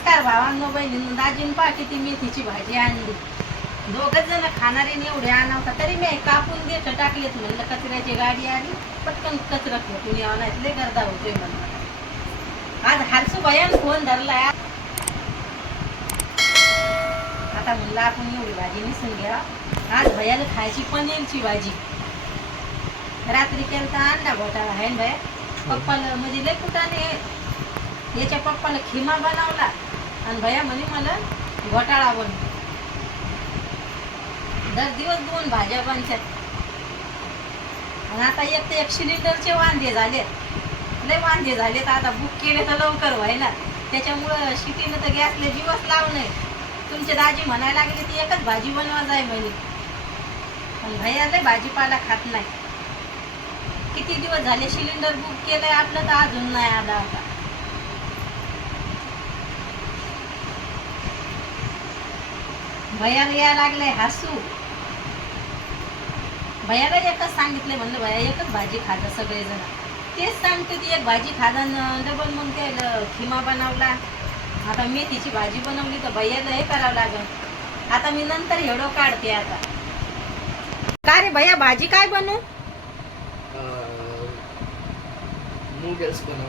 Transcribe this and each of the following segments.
नमस्कार भावांनो बहिणींनो, दाजीन पहा किती मेथीची भाजी आणली. दोघच जण खाणारे एवढे आणवता तरी मी कापून देत टाकलेत. म्हणलं कचऱ्याची गाडी आली, पटकन कचरा फेकून यावं, नाही लय गर्दा होतोय म्हणलं. आज हारसू भयान फोन धरलाय. आता म्हणलं आपण एवढी भाजी निसून घ्या. आज भयाला खायची पनीरची भाजी. रात्री केलता अंडा घोटाळा आहे बाय. पप्पाला म्हणजे लय कुठाने याच्या पप्पाला खिमा बनवला आणि भैया म्हणे मला घोटाळा बन. दर दिवस 2 भाज्या बनतात. आणि आता एक सिलेंडरचे वांदे झाले, लय वांदे झालेत. आता बुक केले तर लवकर व्हायला, त्याच्यामुळं शिटीनं तर गॅसले दिवस लावणे. तुमचे दाजी म्हणायला लागले ती एकच भाजी बनवा जाय म्हणे. पण भैया लय भाजीपाला खात नाही. किती दिवस झाले सिलेंडर बुक केलंय आपलं तर अजून नाही आला. आता भैयाला यायला लागलंय हसू. भैयाला एकच सांगितलंय, म्हणलं भैया एकच भाजी खाता सगळेजण. तेच सांगते ती एक भाजी खाता डबल. मग ते खिमा बनवला. आता मेथीची भाजी बनवली तर भैयाला हे करावं लागल. आता मी नंतर हेडो काढते. आता काय रे भैया भाजी काय बनवू? नूडल्स बनव.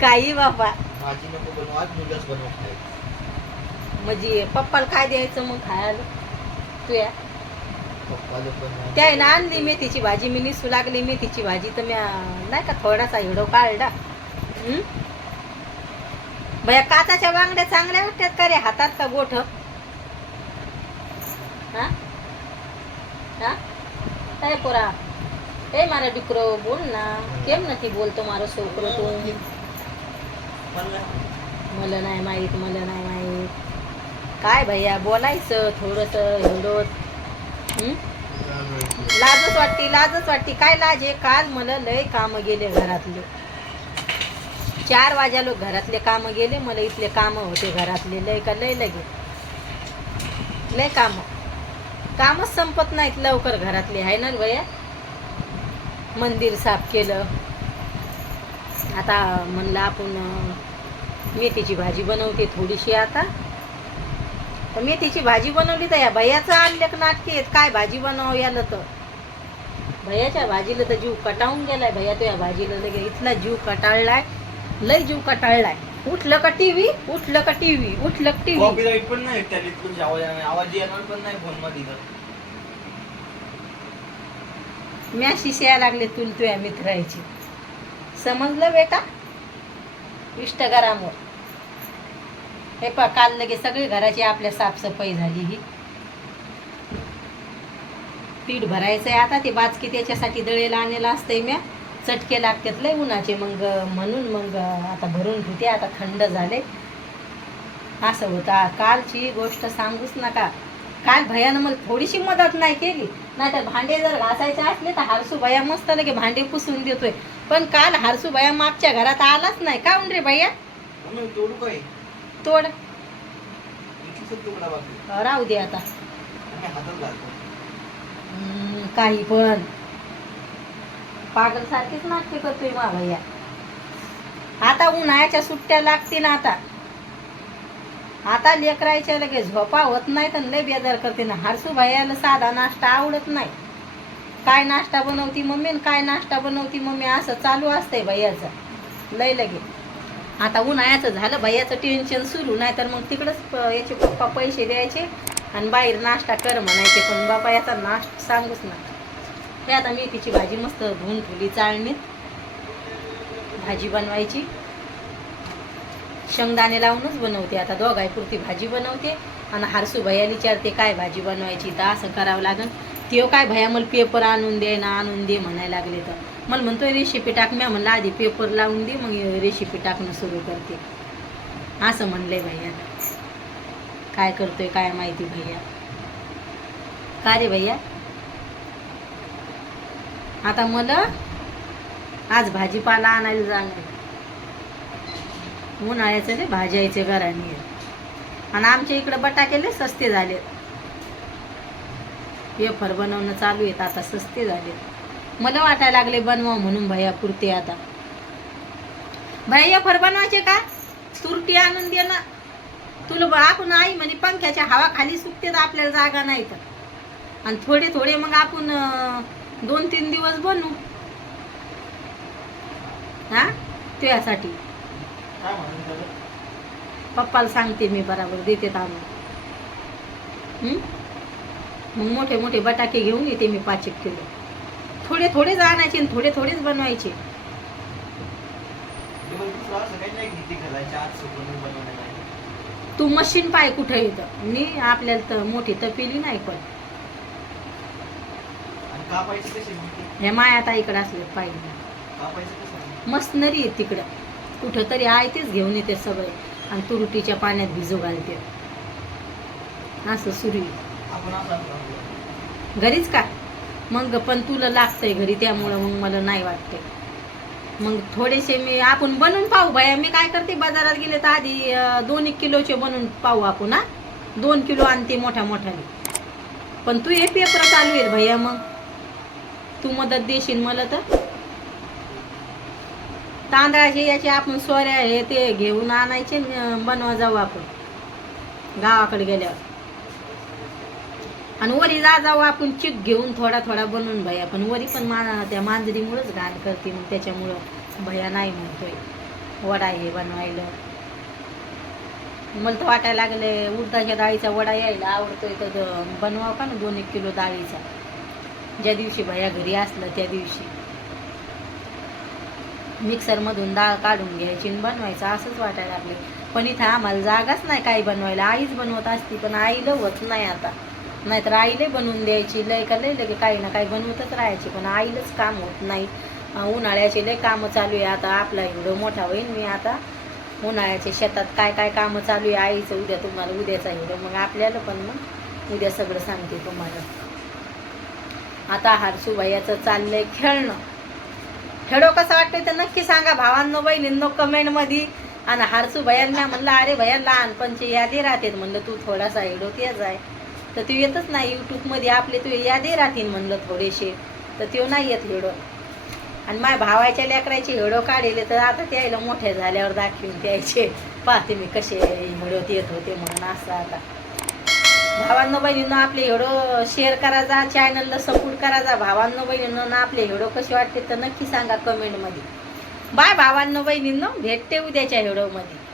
काही बाबा भाजी नको बनव, आज नूडल्स बनव खाय. म्हणजे पप्पाला काय द्यायचं मग खायला? तुया पप्पाला बनव. त्या ना आणली मेथीची भाजी. मी निसू लागली मेथीची भाजी तर मी नाही का थोडासा हिडो काढला. भैया काचाच्या बांगड्या चांगल्या वाटतात का रे? हातात का गोठ? हा हा काय पोरा? ए मारा डिक्रो बोल ना. केम નથી बोलतो मारो છોકરો તું? मला नाही माहित, मला नाही माहित. काय भैया बोलायचं थोडंसं एवढं. लाजच वाटती. काय लाज आहे? काल मला लय काम गेले घरातले. 4 वाजालो घरातले काम गेले. मला इथले काम होते घरातले लय का लय लगे लय कामच संपत नाहीत लवकर घरातले, आहे ना भैया. मंदिर साफ केलं. आता म्हणलं आपण मेथीची भाजी बनवते थोडीशी. आता मेथीची भाजी बनवली तर या भैयाचं आणले नाटके आहेत. काय भाजी बनव याला तर भैयाच्या भाजीला तर जीव कटाळून गेलाय. भैया तो या भाजीला लगे इथला जीव कटाळलाय, लय जीव कटाळलाय. उठलं का टीव्ही, उठलं का टीव्ही, उठलं का टीव्ही. कॉपीराइट पण नाही त्याला, तुमच्या आवाज येणार पण नाही फोन मध्ये. मॅसेज यायला लागले तुया मित्राची. समजलं बेटा? इंस्टाग्रामवर हे पा काल लगे सगळी घराची आपल्या साफसफाई झाली. ही पीठ भरायचंय आता. ते बाचकी त्याच्यासाठी दळेला आणलेलं असतंय. म्या चटके लागतात लय उन्हाचे, मग म्हणून मग आता भरून ठेवते. आता थंड झाले. असं होतं. कालची गोष्ट सांगूच नका. काल भैयानं मला थोडीशी मदत नाही केली. नाहीतर भांडे जर घासायचे असले तर हारसू भैया मस्त लगे भांडे पुसून देतोय. पण काल हारसू भैया मागच्या घरात आलाच नाही. का रे भैया? तोड राहू दे आता. काही पण पागल सारखीच नाटके करतोय मा भैया. आता उन्हाळ्याच्या सुट्ट्या लागतील. आता लेकरायच्या लगे झोपा होत नाही तर लय बेजार करते ना. हारसू भैयाला साधा नाश्ता आवडत नाही. काय नाश्ता बनवती मम्मी, काय नाश्ता बनवती मम्मी, असं चालू असतंय भैयाचं लय लगे. आता उन्हाळ्याचं झालं भैयाचं टेन्शन सुरू. नाही तर मग तिकडंच याचे पप्पा पैसे द्यायचे आणि बाहेर नाश्ता कर म्हणायचे. पण बाबा याचा नाश्ता सांगूच ना. हे आता मेथीची भाजी मस्त धुवून ठेवली चाळणीत. भाजी बनवायची. शेंगदाणे लावूनच बनवते. आता दोघांपुरती भाजी बनवते आणि हारसू भैयाला विचारते काय भाजी बनवायची. तर असं करावं लागेल. ते काय भैया मला पेपर आणून दे म्हणायला लागले. तर मला म्हणतोय रेसिपी टाक. म्या म्हणलं आधी पेपर लावून दे मग रेसिपी टाकणं सुरू करते. असं म्हणलंय भैया. काय करतोय काय माहिती भैया. का रे भैया? आता मला आज भाजीपाला आणायला जाणार. उन्हाळ्याचं रे भाज्याचे घराने. आणि आमच्या इकडं बटाटे सस्ते झाले. वेफर बनवणं चालू आहेत आता. सस्ते झाले. मला वाटायला लागले बनवा म्हणून भैया पुरते. आता भैया फर बनवायचे का तुरटी आणून दे ना तुला आपण आई म्हणे पंख्याच्या हवा खाली सुकते तर आपल्याला जागा नाही तर आणि थोडे थोडे मग आपण 2-3 दिवस बनवू हा तुझ्यासाठी काय म्हणून त्याला? पप्पाला सांगते मी बराबर देते आणून मग मोठे मोठे बटाके घेऊन येते मी 5-1 किलो थोडे थोडेच आणायचे आणि थोडे थोडेच बनवायचे ते पण दुसरं असं काही नाही की ते घालायचे आज सुकून बनवण्याला. तू मशीन पाय कुठं येतं मी आपल्याला तर मोठी तपेली नाही पण आणि कापायचे कसे ते? हे माया ताईकडे असले पाहिजे कापायचे कसं? मशनरी आहे तिकडं कुठं तरी आहे तेच घेऊन येते सगळे आणि तुरटीच्या पाण्यात भिजू घालते असं सुरू आहे. आपण असं आपलं घरीच का मग पण तुला लागतंय घरी त्यामुळं मग मला नाही वाटते मग थोडेसे मी आपण बनवून पाहू भैया मी काय करते बाजारात गेले तर आधी 2-1 किलोचे बनवून पाहू आपण 2 किलो आणते मोठ्या मोठ्याने पण तू हे पेपर चालू आहेत भैया मग तू मदत देशील मला तर तांदळाचे याचे आपण सोऱ्या हे ते घेऊन आणायचे बनवा जाऊ आपण गावाकडे गेल्यावर आणि वरी जाऊ आपण चिक घेऊन थोडा थोडा बनवून भैया पण वरी पण त्या मांजरीमुळेच घाण करते मग त्याच्यामुळं भैया नाही म्हणतोय वडा हे बनवायला मला तर वाटायला लागले उडदाच्या डाळीचा वडा यायला आवडतोय तर बनवावं का ना 2-1 किलो डाळीचा ज्या दिवशी भैया घरी असलं त्या दिवशी मिक्सरमधून डाळ काढून घ्यायची आणि बनवायचं असंच वाटायला लागले पण इथं आम्हाला जागाच नाही काही बनवायला आईच बनवत असती पण आईला होत नाही आता नाहीतर आईला बनवून द्यायची लय का लय लगे काही ना काही बनवतच राहायची पण आईलाच काम होत नाही उन्हाळ्याचे लय कामं चालू आहे आता आपला एवढं मोठा होईल मी आता उन्हाळ्याच्या शेतात काय काय कामं चालू आहे आईचं उद्या तुम्हाला उद्याचा एवढं मग आपल्याला पण मग उद्या सगळं सांगते तुम्हाला आता हर्षू भैयाचं चाललंय खेळणं खेळो कसं वाटतंय तर नक्की सांगा भावांनो बहिणींनो कमेंटमध्ये आणि हर्षू भैयांना म्हणलं अरे भैया लहानपणचे यादी राहतात म्हणलं तू थोडासा हेडो तेच आहे तर तू येतच नाही यूट्यूबमध्ये आपले तू यादी राहतील म्हणलं थोडेसे तर तो नाही येत हेडो आणि माझ्या भावाच्या लेकराचे हेडो काढले तर आता त्याला मोठे झाल्यावर दाखवून द्यायचे पाहते मी कसे हेडोत येत होते म्हणून असं आता भावांनो बहिणींनो आपले हेडो शेअर करायचा चॅनलला सपोर्ट करायचा भावांनो बहिणींनो आपले हेडो कसे वाटते तर नक्की सांगा कमेंटमध्ये बाय भावांनो बहिणींनो भेटते उद्याच्या हेडोमध्ये